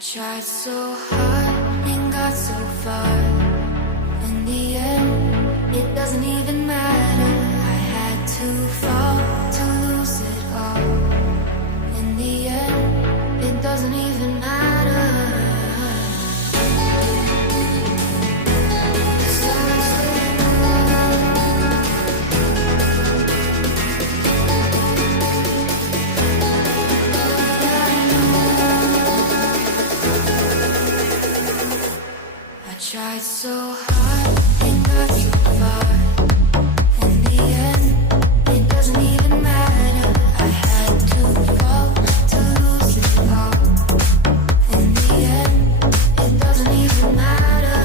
tried so hard and got so far. In the end, it doesn't even matter. I had to fall to lose it all. In the end, it doesn't even matter. Tried so hard and got so far. In the end, it doesn't even matter. I had to fall to lose it all. In the end, it doesn't even matter.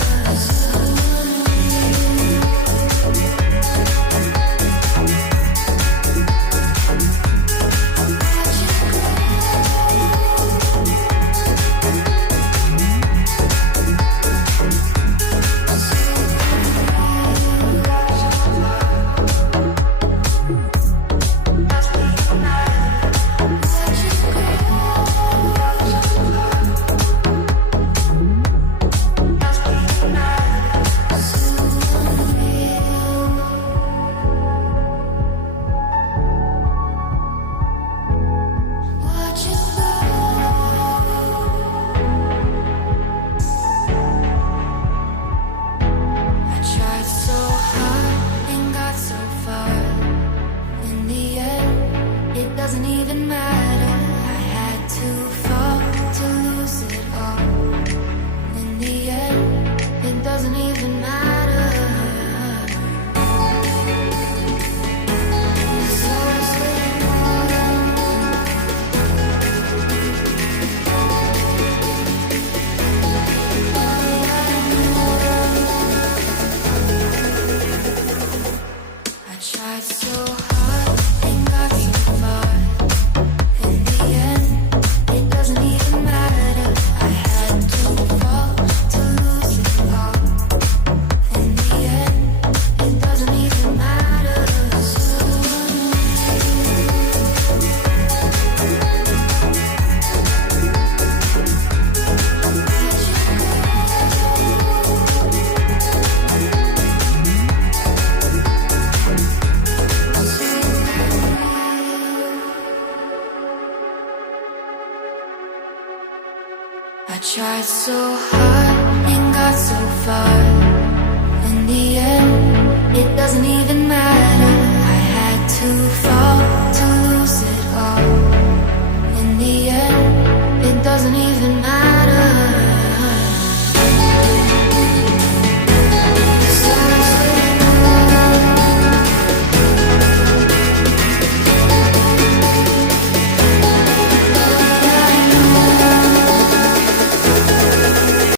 Tried so hard and got so far. In the end, it doesn't even matter. I had to fall to lose it all. In the end, it doesn't even